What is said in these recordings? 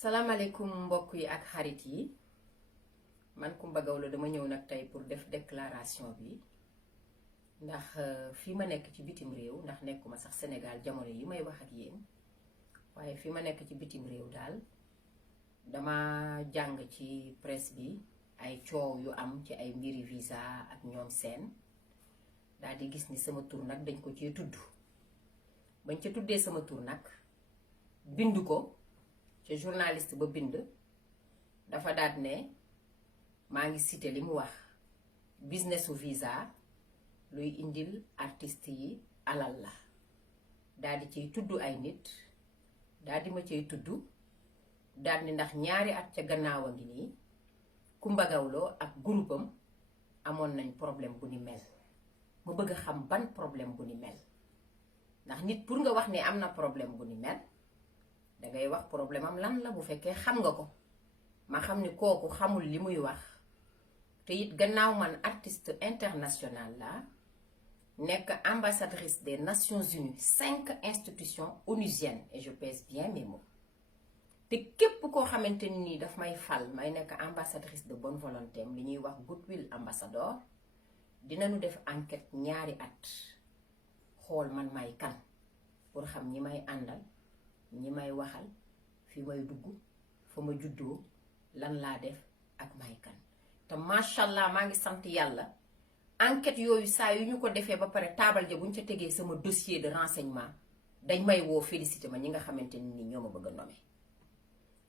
salaamaaleykum mbokk yi ak xarit yi man Coumba Gawlo dama ñëw nag tey pour def déclaration bi ndax fi ma nekk ci bitim réew ndax nekkuma sax Sénégal jamono yi may wax ak yéen waaye fi ma nekk ci bitim réew daal dama jàng ci presse bi ay coow yu am ci ay mbiri visa ak ñoom seen daal di gis ni sama tur nag dañ ko cee tudd bañ ca tuddee sama tur nag bind ko ca journaliste ba bind dafa daat ne maa ngi cité li mu wax businessu visa luy indil artiste yi alal la daal di ciy tudd ay nit daal di ma ciy tudd daal ni ndax ñaari at ca gannaaw a ngi nii Coumba Gawlo ak groupam amoon nañ problème bu ni mel ma bëgg a xam ban problème bu ni mel ndax nit pour nga wax ni am na problème bu ni mel dangay wax problème am lan la bu fekkee xam nga ko ma xam ni kooku xamul li muy wax te it gannaaw man artiste international la nekk ambassadrice des Nations Unies 5 institutions onusiennes et je pèse bien mes mots te képp koo xamante ni daf may fal may nekk ambassadrice de bonne volonté li ñuy wax goodwill ambassador dinañu def enquête ñaari at xool man may kan pour xam ñi may àndal ñi may waxal fi may dugg fa ma juddoo lan laa def ak may kan te macha allah maa ngi sant yàlla enquête yooyu saa yu ñu ko defee ba pare taabal ja bu ñu ca tegee sama dossier de renseignement dañ may woo félicité ma ñi nga xamante ni ñoo ma bëgg a nommer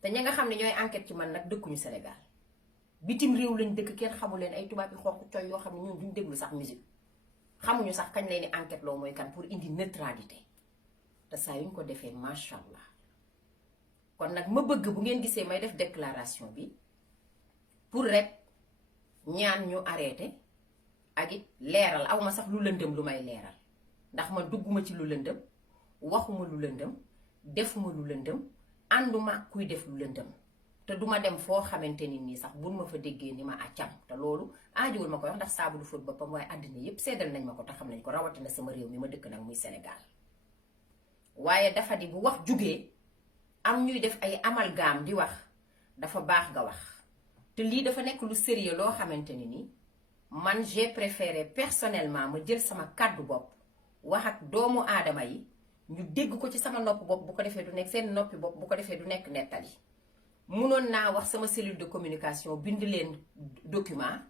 te ñi nga xam ne ñooy enquête ci man nag dëkkuñu Sénégal bitim réew lañ dëkk kenn xamu leen ay tubaab yi xonq coy yoo xam ne ñun duñ déglu sax musique xamuñu sax kañ lay ni enquête loo mooy kan pour indi neutralité te saa yu ñu ko defee macha allah kon nag ma bëgg bu ngeen gisee may def déclaration bi pour rek ñaan ñu arrêté ak it leeral aw ma sax lu lëndëm lu may leeral ndax man dugguma ci lu lëndëm waxuma lu lëndëm defuma lu lëndëm ànduma kuy def lu lëndëm te duma dem foo xamante ni nii sax buñ ma fa déggee ni ma accam te loolu aajowul ma koy wax ndax saabu du fóot boppam waaye àddina yépp seddal nañ ma ko te xam nañ ko rawatina sama réew mi ma dëkk nag muy Sénégal waaye dafa di bu wax jugee am ñuy def ay amalgame di wax dafa baax nga wax te lii dafa nekk lu sérieux loo xamante ni man j'ai préféré personnellement ma jël sama kàddu bopp wax ak doomu aadama yi ñu dégg ko ci sama nopp bopp bu ko defee du nekk seen noppi bopp bu ko defee du nekk nettali munoon naa wax sama cellule de communication bind leen document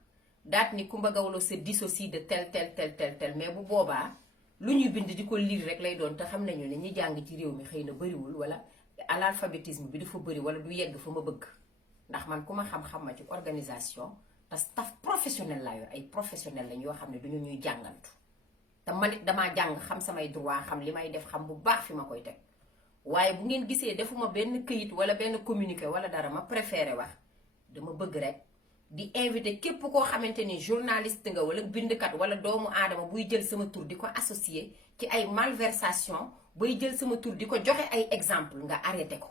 daat ni Coumba Gawlo se dissocie de tel mais bu boobaa lu ñuy bind di ko lire rek lay doon te xam nañu ne ñi jàng ci réew mi xëy na bariwul wala analphabétisme bi dafa bari wala du yegg fa ma bëgg ndax man ku ma xam-xam ma ci organisation te staff professionnel laa yor ay professionnel lañ yoo xam ne duñu ñuy jàngantu te man it damaa jàng xam samay droit xam li may def xam bu baax fi ma koy teg waaye bu ngeen gisee defuma benn këyit wala benn communiqué wala dara ma préféré wax dama bëgg rek di invité képp koo xamante ni journaliste nga wala bindkat wala doomu aadama buy jël sama tur di ko associé ci ay malversation bay jël sama tur di ko joxe ay exemple nga arrêté ko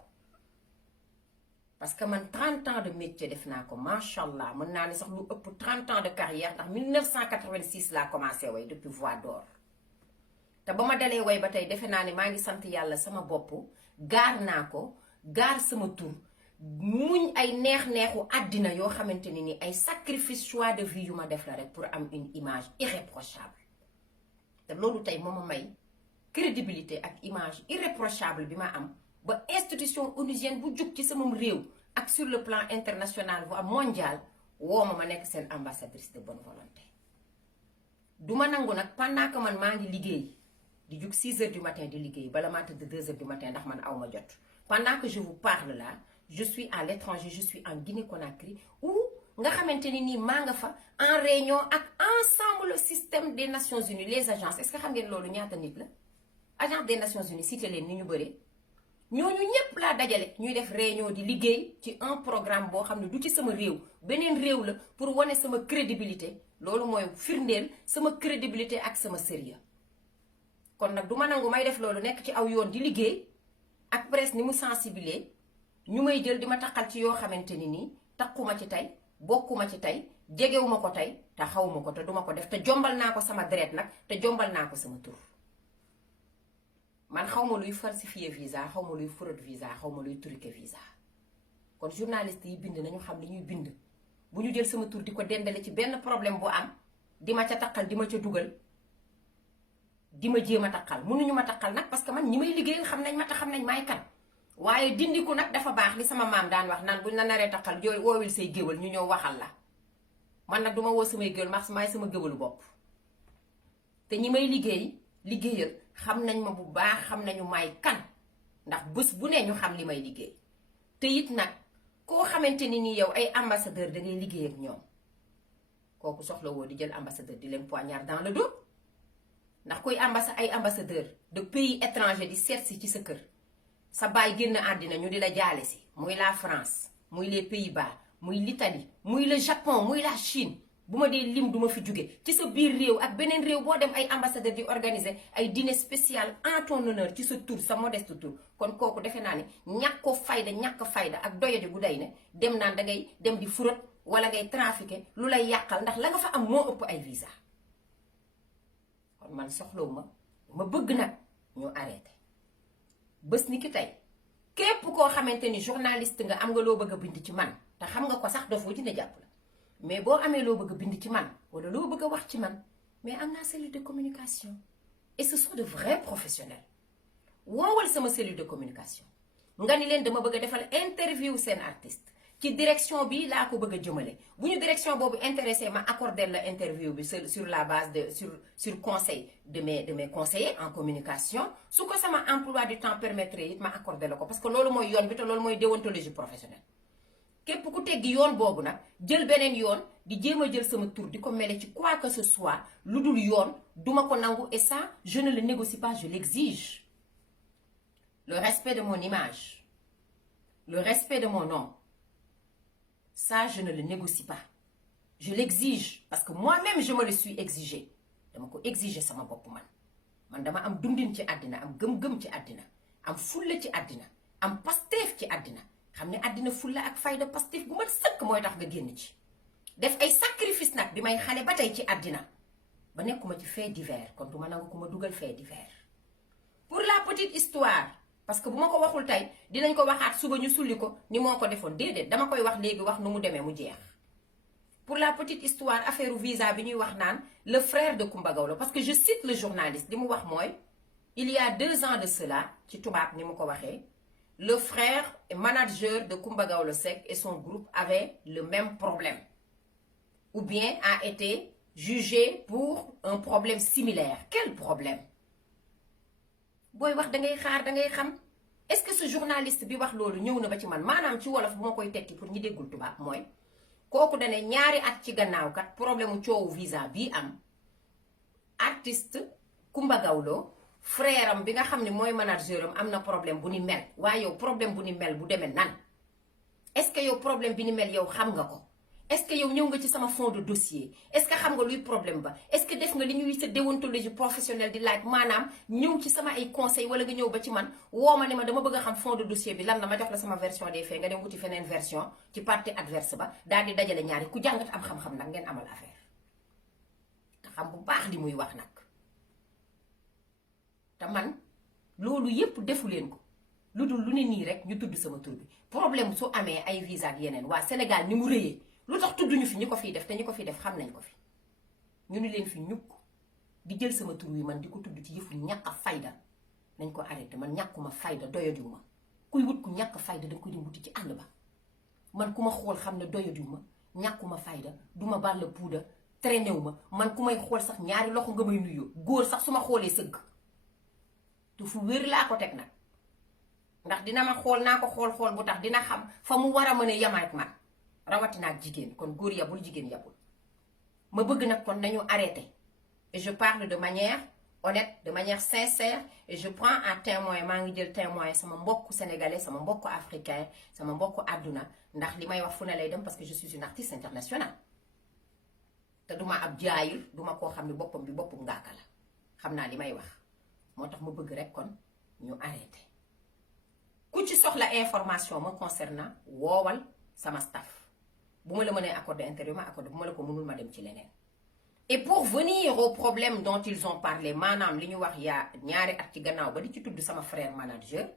parce que man 30 ans de métier def naa ko macha allah mën naa ne sax lu ëpp 30 ans de carrière ndax 1986 laa commencé way depuis Voix d'Or te ba ma dalee way ba tey defe naa ne maa ngi sant yàlla sama bopp gaar naa ko gaar sama tur muñ ay neex-neexu àddina yoo xamante ni ay sacrifice choix de vie yu ma def la rek pour am une image irréprochable te loolu tey moo ma may crédibilité ak image irréprochable bi ma am ba institution onusienne bu jug ci sama réew ak sur le plan international voire mondial woo ma nekk seen ambassadrice de bonne volonté duma nangu nag pendant que man maa ngi liggéey di jug 6 heures du matin di liggéey bala maa tëdd 2 heures du matin ndax man aw ma jot pendant que je vous parle là je suis à l'étranger je suis en Guinée-Conakry où nga xamante ni nii maa nga fa en réunion ak ensemble le système des Nations Unies les agences est-ce que xam ngeen loolu ñaata nit la agence des Nations Unies cité leen ni ñu bëree ñooñu ñépp laa dajale ñuy def réunion di liggéey ci un programme boo xam ne du ci sama réew beneen réew la pour wane sama crédibilité loolu mooy firndeel sama crédibilité ak sama sérieux kon nag du ma nangu may def loolu nekk ci aw yoon di liggéey ak presse ni mu sensibiliser ñu may jël di ma taqal ci yoo xamante ni nii taquma ci tey bokkuma ci tey jegewuma ko tey te xawuma ko te duma ko def te jombal naa ko sama deret nag te jombal naa ko sama tur man xawma luy falsifier visa xawma luy fraude visa xawma luy truquer visa kon journaliste yi bind nañu xam li ñuy bind bu ñu jël sama tur di ko dendale ci benn problème bu am di ma ca taqal di ma ca dugal di ma jéem a taqal mënuñu ma taqal nag parce que man ñi may liggéeyal xam nañ ma te xam nañ maay kan waaye dindiku nag dafa baax li sama maam daan wax naan buñ la naree taqal yooyu woowil say géwal ñu ñëw waxal la man nag duma woo samay géwal maay sama géwalu bopp te ñi may liggéeyal xam nañ ma bu baax xam nañu maay kan ndax bés bu ne ñu xam li may liggéey te it nag koo xamante ni nii yow ay ambassadeur da ngay liggéey ak ñoom kooku soxla woo di jël ambassadeur di leen poignard dans le dos ndax kuy ay ambassadeur de pays étranger di seet si ci sa kër sa baay génn àddina ñu di la jaale si muy la France muy les Pays-Bas muy l'Italie muy le Japon muy la Chine bu ma dee lim duma fi jóge ci sa biir réew ak beneen réew boo dem ay ambassadeur di organiser ay dîner spécial en ton honneur ci sa tur sa modeste tur kon kooku defe naa ne ñàkk fayda ak doyadi gu day ne dem naan da ngay dem di furat wala ngay trafiquer lu lay yàqal ndax la nga fa am moo ëpp ay visa kon man soxlawu ma bëgg nag ñu arrêté bés ni ki tey képp koo xamante ni journaliste nga am nga loo bëgg a bind ci man te xam nga ko sax dafoo dina jàpp la mais boo amee loo bëgg a bind ci man wala loo bëgg a wax ci man mais am naa cellule de communication et ce sont de vrais professionnels woowal sama cellule de communication nga ni leen dama bëgg a defal interview seen artiste ci direction bi laa ko bëgg a jëmale bu ñu direction boobu intéressé ma accorder la interview bi sur la base de sur conseil de mes conseillers en communication su ko sama emploi du temps permettre it ma accorder la ko parce que loolu mooy yoon bi te loolu mooy déontologie professionnelle képp ku teggi yoon boobu nag jël beneen yoon di jéem a jël sama tur di ko mele ci quoi que ce soit lu dul yoon duma ko nangu et ça je ne le négocie pas je l'exige le respect de mon image le respect de mon nom ça je ne le négocie pas je l'exige parce que moi-même je me le suis exigé dama ko exiger sama bopp man dama am dundin ci àddina am gëm-gëm ci àddina am fulla ci àddina am pasteef ci àddina xam ne àddina fulla ak fayda pasteef bu mat sëkk mooy tax nga génn ci def ay sacrifice nag bi may xale ba tey ci àddina ba nekkuma ci fait divers kon du ma nangu ku ma dugal fait divers pour la petite histoire parce que bu ma ko waxul tey dinañ ko waxaat suba ñu sulli ko ni moo ko defoon déedéet dama koy wax léegi wax nu mu demee mu jeex pour la petite histoire affaire visa bi ñuy wax naan le frère de Coumba Gawlo parce que je cite le journaliste li mu wax mooy il y a 2 ans de cela ci tubaab ni mu ko waxee le frère et manager de Coumba Gawlo Seck et son groupe avaient le même problème ou bien a été jugé pour un problème similaire quel problème booy wax da ngay xaar da ngay xam est-ce que ce journaliste bi wax loolu ñëw na ba ci man maanaam ci wolof bu ma koy tekki pour ñi déggul tubaab mooy kooku dane ñaari at ci gannaaw kat problème mu coowu visa bii am artiste Coumba Gawlo frère am bi nga xam ne mooy manager am na problème bu ni mel waaye yow problème bu ni mel bu demee nan est-ce que yow problème bi ni mel yow xam nga ko est-ce que yow ñëw nga ci sama fond de dossier est-ce que xam nga luy problème ba est-ce que def nga li ñuy sa déontologie professionnelle di laaj maanaam ñëw ci sama ay conseil wala nga ñëw ba ci man woo ma ne ma dama bëgg a xam fond de dossier bi lan la ma jox la sama version des faits nga dem wuti feneen version ci partie adverse ba daal di dajale ñaari ku jàngat am xam-xam nag ngeen amal affaire te xam bu baax li muy wax nag te man loolu yépp defu leen ko lu dul lu ne nii rek ñu tudd sama tur bi problème su amee ay visa ak yeneen waa Sénégal ni mu rëyee lu tax tudduñu fi ñi ko fiy def te ñi ko fiy def xam nañ ko fi ñu ni leen fi ñukk di jël sama tur wi man di ko tudd ci yëfu ñàkk a fayda nañ ko arrêté man ñàkkuma fayda doyadiwuma kuy wut ku ñàkk fayda danga ko dem wuti ci àll ba man ku ma xool xam ne doyadiwuma ñàkkuma fayda duma bàll puuda traînéwu ma man ku may xool sax ñaari loxo nga may nuyoo góor sax su ma xoolee sëgg te fu wér laa ko teg nag ndax dina ma xool naa ko xool bu tax dina xam fa mu war a mën a yamaat man rawatina ak jigéen kon góor yabul jigéen yabul ma bëgg nag kon nañu arrêté et je parle de manière honnête de manière sincère et je prends en témoin maa ngi jël témoin sama mbokku sénégalais sama mbokku africain sama mbokku àdduna ndax li may wax fu ne lay dem parce que je suis une artiste internationale te duma ab jaayir duma koo xam ne boppam bi boppam ngaaka la xam naa li may wax moo tax ma bëgg rek kon ñu arrêté ku ci soxla information me concernant woowal sama staff bu ma la mënee accordé interview ma accordé bu ma la ko mënul ma dem ci leneen et pour venir au problème dont ils ont parlé maanaam li ñu wax yaa ñaari at ci gannaaw ba di ci tudd sama frère manager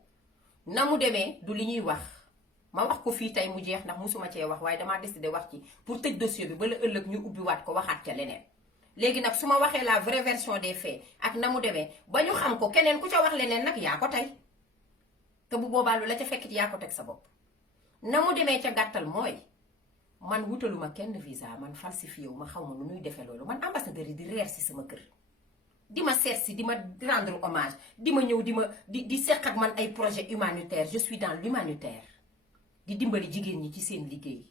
na mu demee du li ñuy wax ma wax ko fii tey mu jeex ndax musuma cee wax waaye damaa décidé wax ci pour tëj dossier bi ba la ëllëg ñu ubbiwaat ko waxaat ca leneen. léegi nag su ma waxee la vraie version des faits ak na mu demee ba ñu xam ko keneen ku ca wax leneen nag yaa ko tey te bu boobaa lu la ca fekkit yaa ko teg sa bopp. na mu demee ca gàttal mooy man wutaluma kenn visa, man falsifié wu ma xaw ma nu ñuy defee loolu. man ambassadeur yi di reer si sama kër di ma seet si di ma rendre hommage di ma ñëw di seq ak man ay projet humanitaire. je suis dans l'humanitaire di dimbali jigéen ñi ci seen liggéey,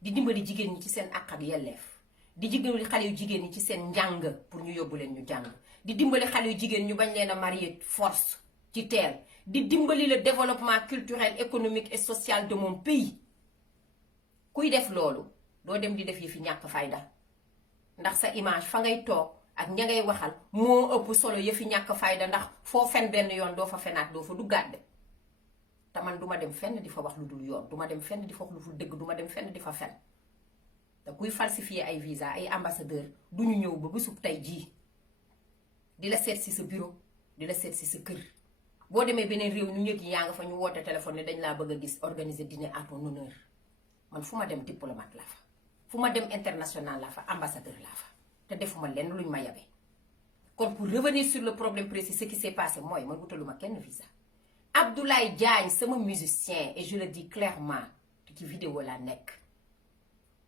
di dimbali jigéen ñi ci seen àq ak yelleef, di dimbali xale yu jigéen ñi ci seen njàng pour ñu yóbbu leen ñu jàng, di dimbali xale yu jigéen ñu bañ leen a marier force ci teel, di dimbali le développement culturel, économique et social de mon pays. kuy def loolu doo dem di def yi fi ñàkk fayda ndax sa image fa ngay toog ak ña ngay waxal moo ëpp solo yëfi ñàkk fayda, ndax foo fen benn yoon doo fa fenaat doo fa duggaat de. te man duma dem fenn di fa wax lu dul yoon, duma dem fenn di fa wax lu dul dëgg, duma dem fenn di fa fen. te kuy falsifier ay visa, ay ambassadeur duñu ñëw ba bésub tey jii di la seet si sa bureau, di la seet si sa kër. boo demee beneen réew ñu ñëg yi yaa nga fa ñu woote téléphone ne dañ laa bëgg a gis, organiser dîner à ton honneur. man fu ma dem diplomate laa fa, fu ma dem international laa fa, ambassadeur laa fa, te defuma lenn luñ ma yabe. kon pour revenir sur le problème précis, ce qui s'est passé mooy man wutaluma kenn visa. Abdoulaye Diagne sama musicien, et je le dis clairement te ci vidéo laa nekk,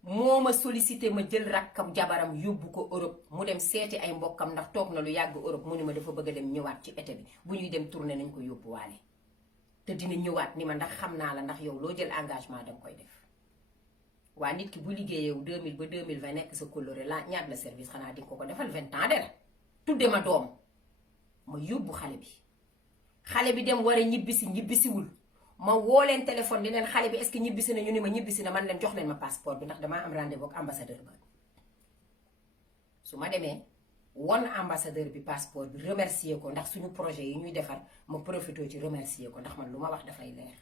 moo ma sollicité ma jël rakkam jabaram yóbbu ko Europe mu dem seeti ay mbokkam ndax toog na lu yàgg Europe. mu ni ma dafa bëgg a dem ñëwaat ci été bi, bu ñuy dem tournée nañ ko yóbbuwaale te dina ñëwaat ni ma ndax xam naa la, ndax yow loo jël engagement danga koy def. waa nit ki bu liggéeyee 2000 ba 2020 nekk sa coloré la ñaat la service, xanaa di ko ko defal 20 ans de la tudde ma doom. ma yóbbu xale bi dem war a ñibbisiwul, ma woo leen téléphone di leen xale bi est-ce que ñibbisi na, ñu ni ma ñibbisi na. man leen jox leen ma passeport bi ndax damaa am rendez-vous ak ambassadeur ba. su ma demee won ambassadeur bi passeport bi, remercier ko ndax suñu projet yi ñuy defar, ma profité ci remercier ko ndax man lu ma wax dafay leer.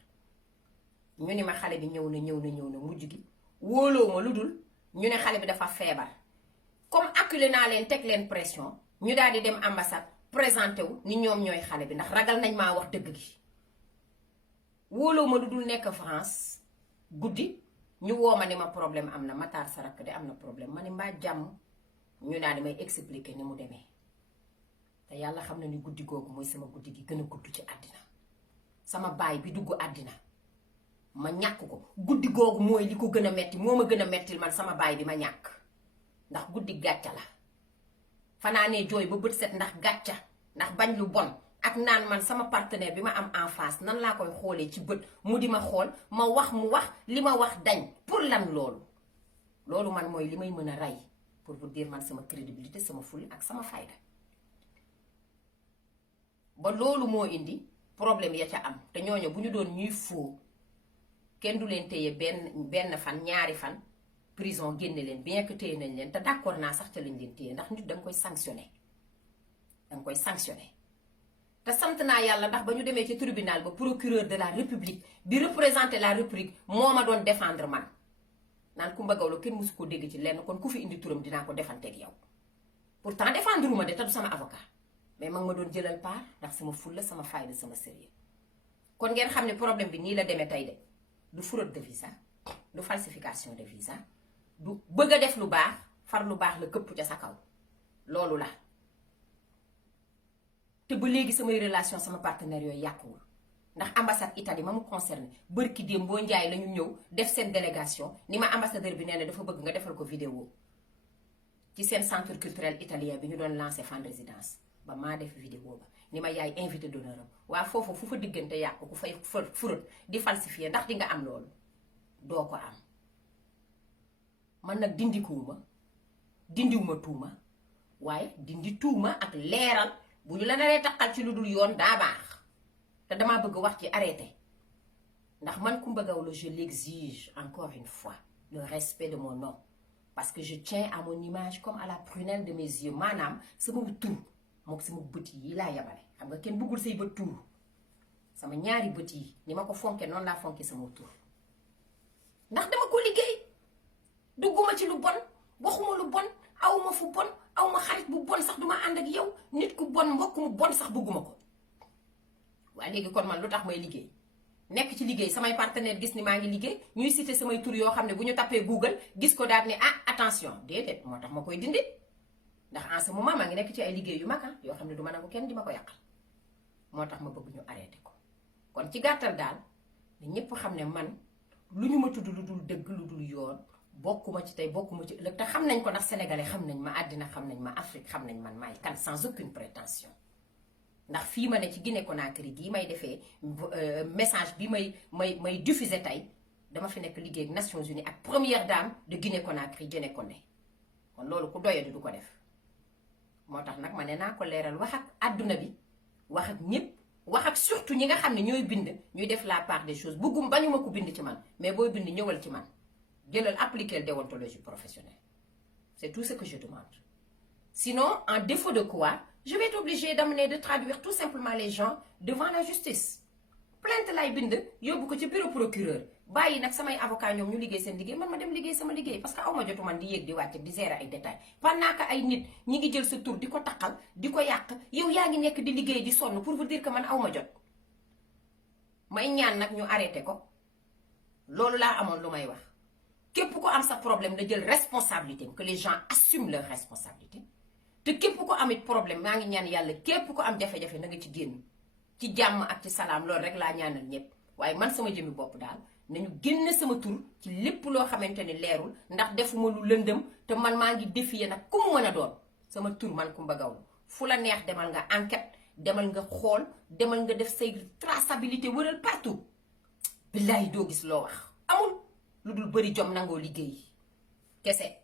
ñu ni ma xale bi ñëw na mujj gi wóoloo ma lu dul ñu ne xale bi dafa feebar. comme acculé naa leen, teg leen pression, ñu daal di dem ambassade présenté wu ni ñoom ñooy xale bi ndax ragal nañ maa wax dëgg gi. wóoloo ma lu dul nekk France guddi ñu woo ma ni ma problème am na, Matar sa rakk de am na problème. ma ni mbaa jàmm, ñu daal di may expliquer ni mu demee. te yàlla xam na ni guddi googu mooy sama guddi gi gën a gudd ci àddina. sama baay bi dugg àddina ma ñàkk ko, guddi googu mooy li ko gën a metti, moo ma gën a mettil man sama baay bi ma ñàkk. ndax guddi gàcca la, fanaanee jooy ba bët set ndax gàcca, ndax bañ lu bon ak naan man sama partenaire bi ma am en face nan laa koy xoolee ci bët mu di ma xool, ma wax mu wax, li ma wax dañ. pour lan loolu man mooy li may mën a rey pour vous dire man sama crédibilité, sama ful ak sama fayda. ba loolu moo indi problème ya ca am. te ñooñu bu ñu doon ñuy foo kenn du leen téye benn fan, ñaari fan prison génne leen, bien que téye nañ leen. te d'accord naa sax ca lañ leen téye ndax nit danga koy sanctionné, te sant naa yàlla ndax ba ñu demee ci tribunal ba procureur de la république bi représenté la république moo ma doon défendre man. naan Coumba Gawlo kenn musu ko dégg ci lenn, kon ku fi indi turam dinaa ko defanteeg yow. pourtant défendre ma de te du sama avocat, mais mag ma doon jëlal part ndax sama fulla, sama fayda, sama sérieux. kon ngeen xam ne problème bi nii la demee tey de. du fraude de visa, du falsification de visa, du bëgg a def lu baax far lu baax la këpp ca sa kaw. loolu la. te ba léegi samay relation sama partenaire yooyu yàquwul ndax ambassade Italie ma mu concerné bërki démb boo njaay la ñu ñëw def seen délégation ni ma ambassadeur bi nee na dafa bëgg nga defal ko vidéo ci seen centre culturel italien bi ñu doon lancé fan résidence ba maa def vidéo ba ni ma yaay invité d'honneur am. waa foofu fu fa diggante yàqu ku fay fraude di falsifier ndax di nga am loolu doo ko am. man nag dindiwuma tuuma waaye dindi tuuma ak leeral. bu ñu la naree taxal ci lu dul yoon daa baax te damaa bëgg wax ci arrêté ndax man Coumba Gawlo je l'exige encore une fois le respect de mon nom parce que je tiens à mon image comme à la prunelle de mes yeux. maanaam sama tur mook sama bët yi laa yabale. xam nga kenn bëggul say bët tur, sama ñaari bët yi ni ma ko fonke noonu laa fonke sama tur ndax dama ko liggéey. dugguma ci lu bon, waxuma lu bon, awma fu bon, awma xarit bu bon sax duma ànd ak yow. nit ku bon, mbokk mu bon sax bëgguma ko. waaye léegi kon man lu tax may liggéey nekk ci liggéey samay partenaire gis ni maa ngi liggéey ñuy cité samay tur yoo xam ne bu ñu tapee Google gis ko daal ne ah attention déedéet moo tax ma koy dindi ndax en ce moment maa ngi nekk ci ay liggéey yu mag yoo xam ne du ma nangu kenn di ma ko yàqal moo tax ma bëgg ñu arrêté ko. kon ci gàttal daal ne ñëpp xam ne man lu ñu ma tudd lu dul dëgg lu dul yoon bokkuma ci tey bokkuma ci ëllëg te xam nañ ko ndax sénégalais xam nañ ma àddina xam nañ ma Afrique xam nañ man maay kan sans aucune prétention. ndax fii ma ne ci Guinée Conakry gii may defee message bi may diffuser tey dama fi nekk liggéey ak Nations Unies ak première dame de Guinée Conakry Diéné Kone kon loolu ku doyadi du ko def moo tax nag ma ne naa ko leeral wax ak àdduna bi wax ak ñëpp wax ak surtout ñi nga xam ne ñooy bind ñuy def la part des choses bëggum bañu ma ko bind ci man mais booy bind ñëwal ci man jëlal appliquer déontologie professionnelle c'est tout ce que je demande. Sinon, en défaut de quoi, je vais être obligée d'amener de traduire tout simplement les gens devant la justice. Plainte lay bind yóbbu ko ci bureau procureur bàyyi nag samay avocat ñoom ñu liggéey seen liggéey man ma dem liggéey sama liggéey parce que aw ma jotu man di yéeg di wàcc di gérer ay détails pendant que ay nit ñi ngi jël sa tur di ko taqal di ko yàq yow yaa ngi nekk di liggéey di sonn pour vous dire que man aw ma jot. may ñaan nag ñu arrêté ko loolu laa amoon lu may wax képp ko am sa problème na jël responsabilité que les gens assument leur responsabilité. te képp ko amit problème maa ngi ñaan yàlla képp ko am jafe-jafe na nga ci génn ci jàmm ak ci salaam loolu rek laa ñaanal ñëpp waaye man sama jëmmi bopp daal nañu génne sama tur ci lépp loo xamante ni leerul ndax defuma lu lëndëm te man maa ngi défier nag ku mu mën a doon sama tur man Coumba Gawlo fu la neex demal nga enquête demal nga xool demal nga def say traçabilité wëral partout billaay doo gis loo wax amul lu dul bëri jom nangoo liggéey kese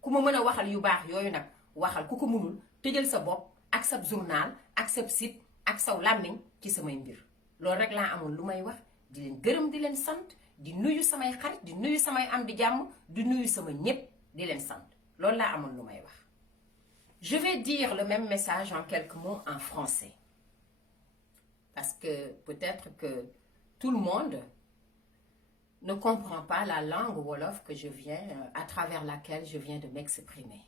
ku ma mën a waxal yu baax yooyu nag waxal ku ko mënul tëjal sa bopp ak sa journal ak sa site ak saw làmmiñ ci samay mbir loolu rek laa amoon lu may wax di leen gërëm di leen sant di nuyu samay xarit di nuyu samay am di jàmm di nuyu sama ñépp di leen sant loolu laa amoon lu may wax. Je vais dire le même message en quelques mots en français parce que peut-être que tout le monde ne comprend pas la langue wolof que je viens à travers laquelle je viens de m'exprimer.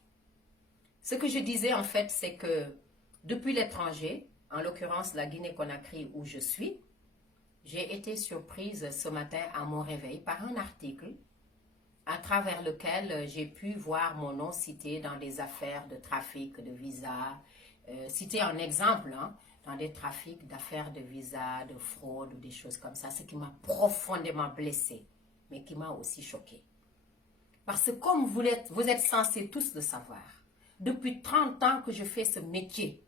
Ce que je disais en fait, c'est que depuis l'étranger, en l'occurrence la Guinée-Conakry où je suis, j'ai été surprise ce matin à mon réveil par un article à travers lequel j'ai pu voir mon nom cité dans des affaires de trafic de visa, cité en exemple dans des trafics d'affaires de visa, de fraude ou des choses comme ça, ce qui m'a profondément blessée, mais qui m'a aussi choquée. Parce que comme vous êtes censés tous le savoir, depuis 30 ans que je fais ce métier,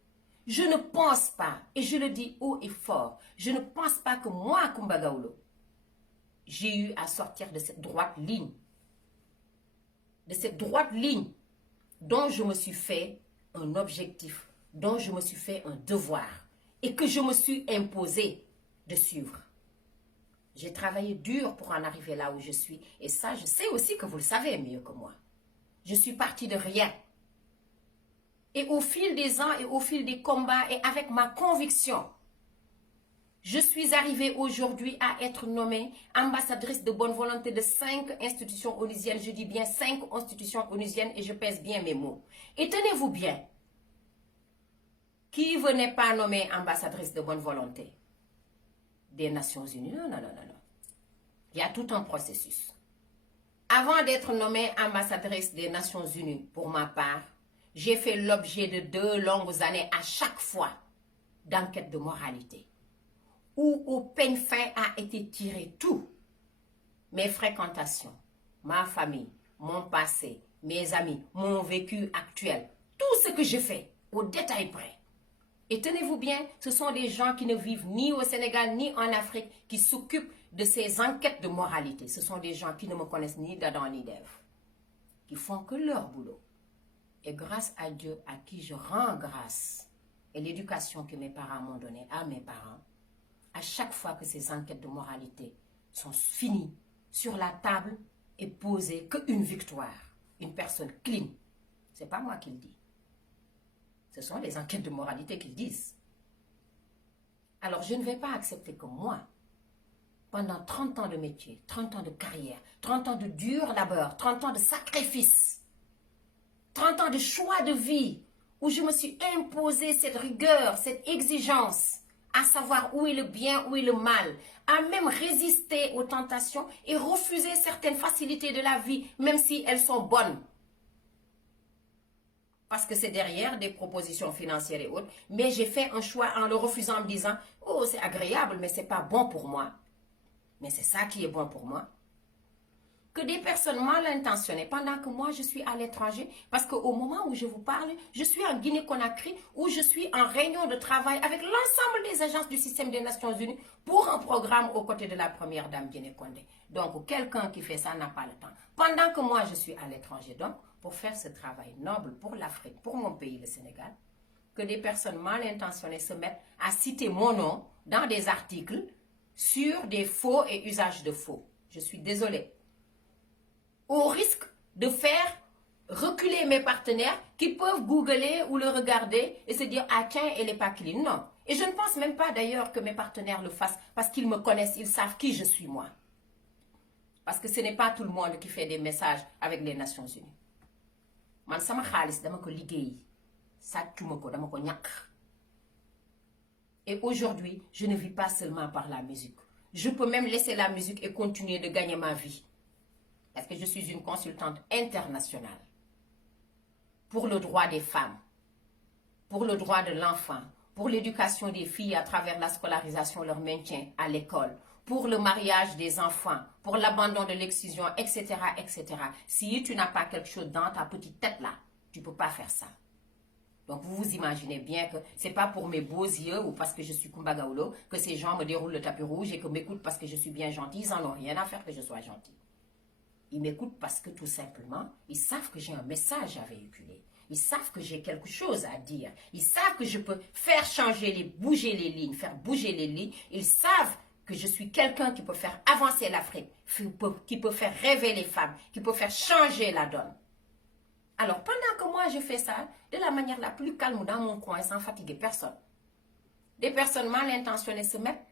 je ne pense pas, et je le dis haut et fort, je ne pense pas que moi, Coumba Gawlo, j'ai eu à sortir de cette droite ligne. De cette droite ligne dont je me suis fait un objectif, dont je me suis fait un devoir, et que je me suis imposé de suivre. J'ai travaillé dur pour en arriver là où je suis, et ça, je sais aussi que vous le savez mieux que moi. Je suis partie de rien. Et au fil des ans et au fil des combats et avec ma conviction, je suis arrivée aujourd'hui à être nommée ambassadrice de bonne volonté de 5 institutions onusiennes. Je dis bien 5 institutions onusiennes et je pèse bien mes mots. Et tenez-vous bien, qui n'est pas nommée ambassadrice de bonne volonté des Nations Unies? Non, non, non, non, non. Il y a tout un processus. Avant d'être nommée ambassadrice des Nations Unies, pour ma part, j'ai fait l'objet de 2 longues années à chaque fois d'enquête de moralité, où au peigne fin a été tiré tout. Mes fréquentations, ma famille, mon passé, mes amis, mon vécu actuel, tout ce que je fais, au détail près. Et tenez-vous bien, ce sont des gens qui ne vivent ni au Sénégal ni en Afrique, qui s'occupent de ces enquêtes de moralité. Ce sont des gens qui ne me connaissent ni d'Adam ni d'Ève, qui font que leur boulot. Et grâce à Dieu, à qui je rends grâce, et l'éducation que mes parents m'ont donnée à mes parents, à chaque fois que ces enquêtes de moralité sont finies, sur la table est posée qu'une victoire, une personne clean. Ce n'est pas moi qui le dis. Ce sont les enquêtes de moralité qui le disent. Alors je ne vais pas accepter que moi, pendant 30 ans de métier, 30 ans de carrière, 30 ans de dur labeur, 30 ans de sacrifice, 30 ans de choix de vie, où je me suis imposé cette rigueur, cette exigence, à savoir où est le bien, où est le mal, à même résister aux tentations et refuser certaines facilités de la vie, même si elles sont bonnes. Parce que c'est derrière des propositions financières et autres. Mais j'ai fait un choix en le refusant en me disant, oh, c'est agréable, mais c'est pas bon pour moi. Mais c'est ça qui est bon pour moi. Que des personnes mal intentionnées, pendant que moi je suis à l'étranger, parce qu'au moment où je vous parle, je suis en Guinée-Conakry, où je suis en réunion de travail avec l'ensemble des agences du système des Nations Unies pour un programme aux côtés de la première dame Guinée Condé. Donc quelqu'un qui fait ça n'a pas le temps. Pendant que moi je suis à l'étranger, donc pour faire ce travail noble pour l'Afrique, pour mon pays, le Sénégal, que des personnes mal intentionnées se mettent à citer mon nom dans des articles sur des faux et usages de faux. Je suis désolée. Au risque de faire reculer mes partenaires qui peuvent googler ou le regarder et se dire « Ah tiens, elle n'est pas clean ». Non. Et je ne pense même pas d'ailleurs que mes partenaires le fassent parce qu'ils me connaissent, ils savent qui je suis moi. Parce que ce n'est pas tout le monde qui fait des messages avec les Nations Unies. Man sama xaalis dama ko liggéey sàccuma ko dama ko ñàkk. Et aujourd'hui, je ne vis pas seulement par la musique. Je peux même laisser la musique et continuer de gagner ma vie. Parce que je suis une consultante internationale pour le droit des femmes, pour le droit de l'enfant, pour l'éducation des filles à travers la scolarisation, leur maintien à l'école, pour le mariage des enfants, pour l'abandon de l'excision, etc., etc. Si tu n'as pas quelque chose dans ta petite tête là, tu ne peux pas faire ça. Donc vous vous imaginez bien que ce n'est pas pour mes beaux yeux ou parce que je suis Kumba Gawlo que ces gens me déroulent le tapis rouge et que m'écoutent parce que je suis bien gentille. Ils n'en ont rien à faire que je sois gentille. Ils m'écoutent parce que tout simplement, ils savent que j'ai un message à véhiculer. Ils savent que j'ai quelque chose à dire. Ils savent que je peux faire changer, bouger les lignes, faire bouger les lignes. Ils savent que je suis quelqu'un qui peut faire avancer l'Afrique, qui peut faire rêver les femmes, qui peut faire changer la donne. Alors, pendant que moi je fais ça, de la manière la plus calme dans mon coin, sans fatiguer personne, des personnes mal intentionnées se mettent,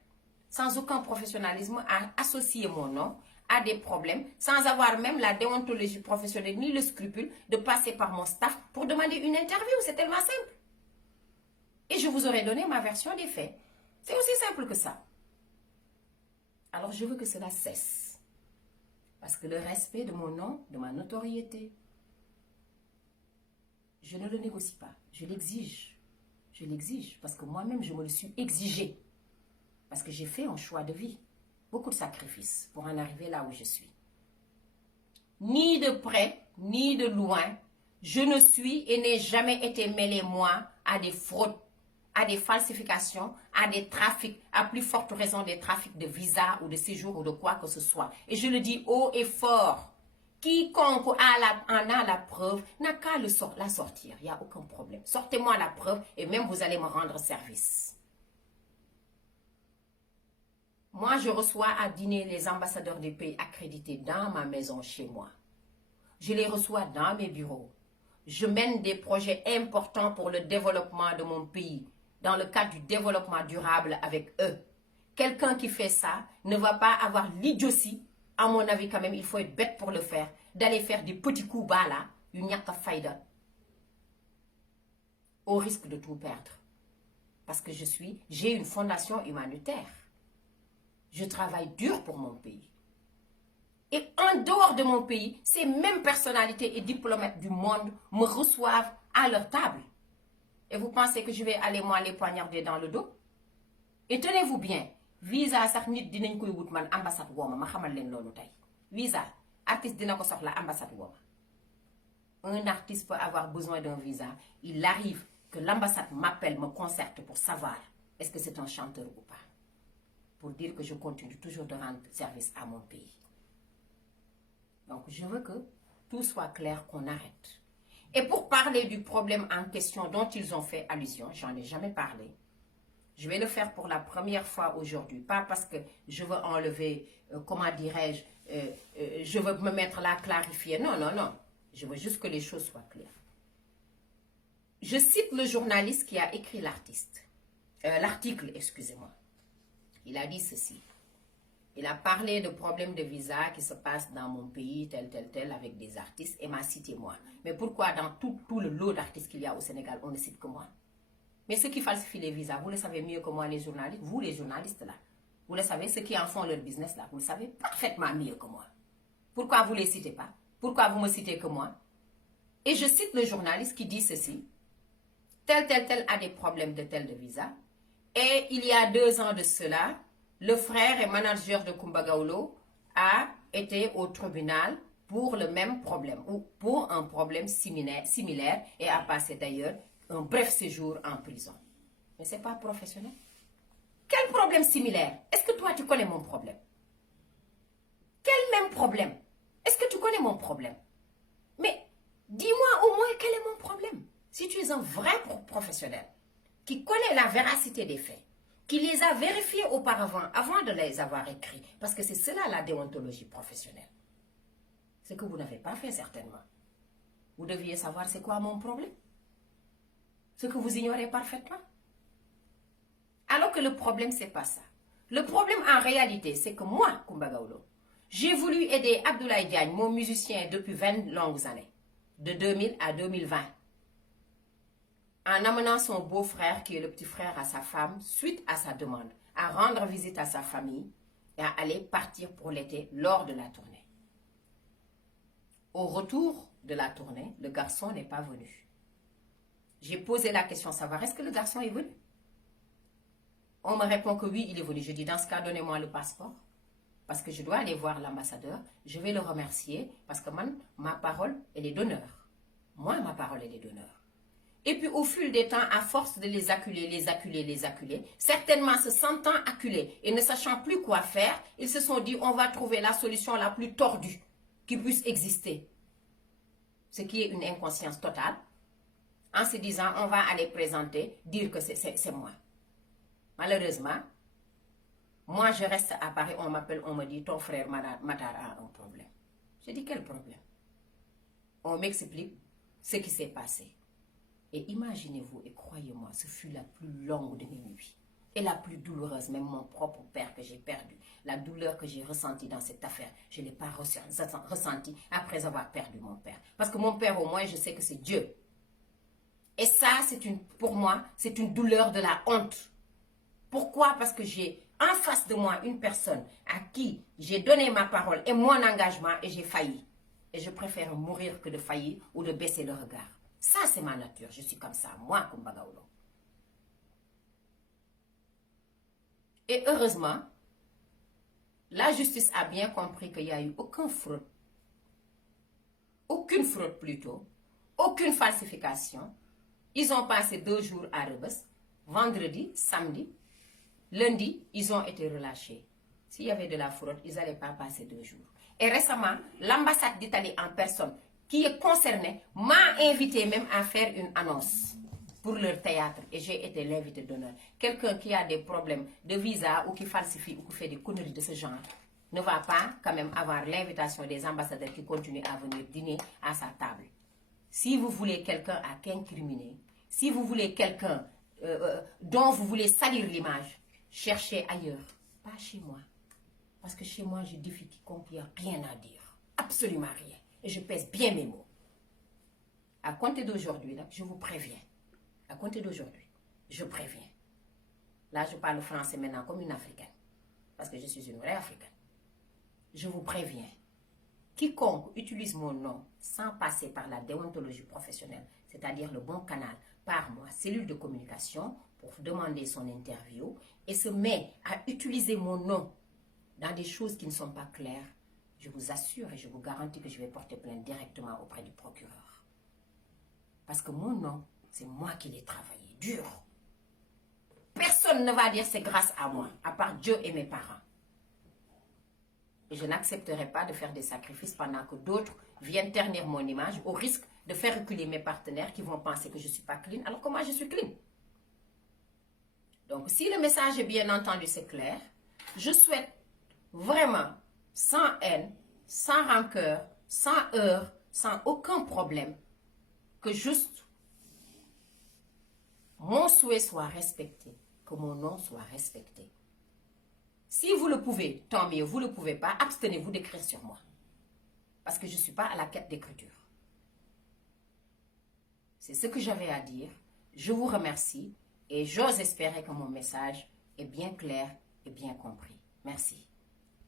sans aucun professionnalisme, à associer mon nom à des problèmes, sans avoir même la déontologie professionnelle ni le scrupule de passer par mon staff pour demander une interview. C'est tellement simple. Et je vous aurais donné ma version des faits. C'est aussi simple que ça. Alors je veux que cela cesse. Parce que le respect de mon nom, de ma notoriété, je ne le négocie pas. Je l'exige. Je l'exige parce que moi-même, je me le suis exigé. Parce que j'ai fait un choix de vie. Beaucoup de sacrifices pour en arriver là où je suis. Ni de près, ni de loin, je ne suis et n'ai jamais été mêlé, moi, à des fraudes, à des falsifications, à des trafics, à plus forte raison des trafics de visa ou de séjour ou de quoi que ce soit. Et je le dis haut et fort. Quiconque en a la preuve n'a qu'à la sortir. Il n'y a aucun problème. Sortez-moi la preuve et même vous allez me rendre service. Moi, je reçois à dîner les ambassadeurs des pays accrédités dans ma maison chez moi. Je les reçois dans mes bureaux. Je mène des projets importants pour le développement de mon pays, dans le cadre du développement durable avec eux. Quelqu'un qui fait ça ne va pas avoir l'idiotie, à mon avis quand même, il faut être bête pour le faire, d'aller faire des petits coups bas là, une ñàkk fayda, au risque de tout perdre. Parce que j'ai une fondation humanitaire. Je travaille dur pour mon pays. Et en dehors de mon pays, ces mêmes personnalités et diplomates du monde me reçoivent à leur table. Et vous pensez que je vais aller moi les poignarder dans le dos? Et tenez-vous bien, visa sax nit dinañ koy wut man ambassade wooma ma xamal leen loolu tey. Visa, artiste dina ko soxla ambassade wooma. Un artiste peut avoir besoin d'un visa. Il arrive que l'ambassade m'appelle, me concerte pour savoir est-ce que c'est un chanteur ou pas. Pour dire que je continue toujours de rendre service à mon pays. Donc, je veux que tout soit clair, qu'on arrête. Et pour parler du problème en question dont ils ont fait allusion, j'en ai jamais parlé. Je vais le faire pour la première fois aujourd'hui. Pas parce que je veux enlever, comment dirais-je, je veux me mettre là, clarifier. Non, non, non. Je veux juste que les choses soient claires. Je cite le journaliste qui a écrit l'article, excusez-moi. Il a dit ceci. Il a parlé de problèmes de visa qui se passent dans mon pays, tel, avec des artistes, et m'a cité moi. Mais pourquoi dans tout le lot d'artistes qu'il y a au Sénégal, on ne cite que moi? Mais ceux qui falsifient les visas, vous le savez mieux que moi, les journalistes, vous les journalistes là. Vous le savez, ceux qui en font leur business là, vous le savez parfaitement mieux que moi. Pourquoi vous ne les citez pas? Pourquoi vous me citez que moi? Et je cite le journaliste qui dit ceci. Tel a des problèmes de visa. Et il y a 2 ans de cela, le frère et manager de Kumbagaolo a été au tribunal pour le même problème ou pour un problème similaire et a passé d'ailleurs un bref séjour en prison. Mais ce n'est pas professionnel. Quel problème similaire? Est-ce que toi tu connais mon problème? Quel même problème? Est-ce que tu connais mon problème? Mais dis-moi au moins quel est mon problème. Si tu es un vrai professionnel qui connaît la véracité des faits, qui les a vérifiés auparavant avant de les avoir écrits, parce que c'est cela la déontologie professionnelle. Ce que vous n'avez pas fait certainement. Vous deviez savoir c'est quoi mon problème. Ce que vous ignorez parfaitement. Alors que le problème, c'est pas ça. Le problème en réalité, c'est que moi, Kumbagaolo, j'ai voulu aider Abdoulaye Diagne, mon musicien, depuis 20 longues années, de 2000 à 2020, en amenant son beau-frère, qui est le petit frère à sa femme, suite à sa demande, à rendre visite à sa famille et à aller partir pour l'été lors de la tournée. Au retour de la tournée, le garçon n'est pas venu. J'ai posé la question, savoir est-ce que le garçon est venu? On me répond que oui, il est venu. Je dis, dans ce cas, donnez-moi le passeport. Parce que je dois aller voir l'ambassadeur. Je vais le remercier parce que ma parole, elle est d'honneur. Moi, ma parole, elle est d'honneur. Et puis, au fil des temps, à force de les acculer, certainement se sentant acculés et ne sachant plus quoi faire, ils se sont dit, on va trouver la solution la plus tordue qui puisse exister. Ce qui est une inconscience totale. En se disant, on va aller présenter, dire que c'est moi. Malheureusement, moi je reste à Paris, on m'appelle, on me dit, ton frère Matar a un problème. Je dis, quel problème? On m'explique ce qui s'est passé. Et imaginez-vous, et croyez-moi, ce fut la plus longue de mes nuits. Et la plus douloureuse, même mon propre père que j'ai perdu. La douleur que j'ai ressentie dans cette affaire, je ne l'ai pas ressentie après avoir perdu mon père. Parce que mon père, au moins, je sais que c'est Dieu. Et ça, pour moi, c'est une douleur de la honte. Pourquoi? Parce que j'ai en face de moi une personne à qui j'ai donné ma parole et mon engagement et j'ai failli. Et je préfère mourir que de faillir ou de baisser le regard. Ça, c'est ma nature. Je suis comme ça, moi, Kumbagaolo. Et heureusement, la justice a bien compris qu'il n'y a eu aucune fraude plutôt, aucune falsification. Ils ont passé 2 jours à Rebeuss, vendredi, samedi. Lundi, ils ont été relâchés. S'il y avait de la fraude, ils n'allaient pas passer 2 jours. Et récemment, l'ambassade d'Italie en personne, qui est concernée, m'a invité même à faire une annonce pour leur théâtre. Et j'ai été l'invité d'honneur. Quelqu'un qui a des problèmes de visa ou qui falsifie ou qui fait des conneries de ce genre ne va pas quand même avoir l'invitation des ambassadeurs qui continuent à venir dîner à sa table. Si vous voulez quelqu'un à qu'incriminer, si vous voulez quelqu'un dont vous voulez salir l'image, cherchez ailleurs, pas chez moi. Parce que chez moi, je défie quiconque, il n'y a rien à dire. Absolument rien. Et je pèse bien mes mots. À compter d'aujourd'hui, je vous préviens. À compter d'aujourd'hui, je préviens. Là, je parle français maintenant comme une Africaine. Parce que je suis une vraie Africaine. Je vous préviens. Quiconque utilise mon nom sans passer par la déontologie professionnelle, c'est-à-dire le bon canal, par moi, cellule de communication, pour demander son interview, et se met à utiliser mon nom dans des choses qui ne sont pas claires, je vous assure et je vous garantis que je vais porter plainte directement auprès du procureur. Parce que mon nom, c'est moi qui l'ai travaillé, dur. Personne ne va dire c'est grâce à moi, à part Dieu et mes parents. Et je n'accepterai pas de faire des sacrifices pendant que d'autres viennent ternir mon image au risque de faire reculer mes partenaires qui vont penser que je ne suis pas clean, alors que moi je suis clean. Donc si le message est bien entendu, c'est clair, je souhaite vraiment, sans haine, sans rancœur, sans heurts, sans aucun problème, que juste mon souhait soit respecté, que mon nom soit respecté. Si vous le pouvez, tant mieux, vous ne le pouvez pas, abstenez-vous d'écrire sur moi. Parce que je ne suis pas à la quête d'écriture. C'est ce que j'avais à dire. Je vous remercie. Et j'ose espérer que mon message est bien clair et bien compris. Merci.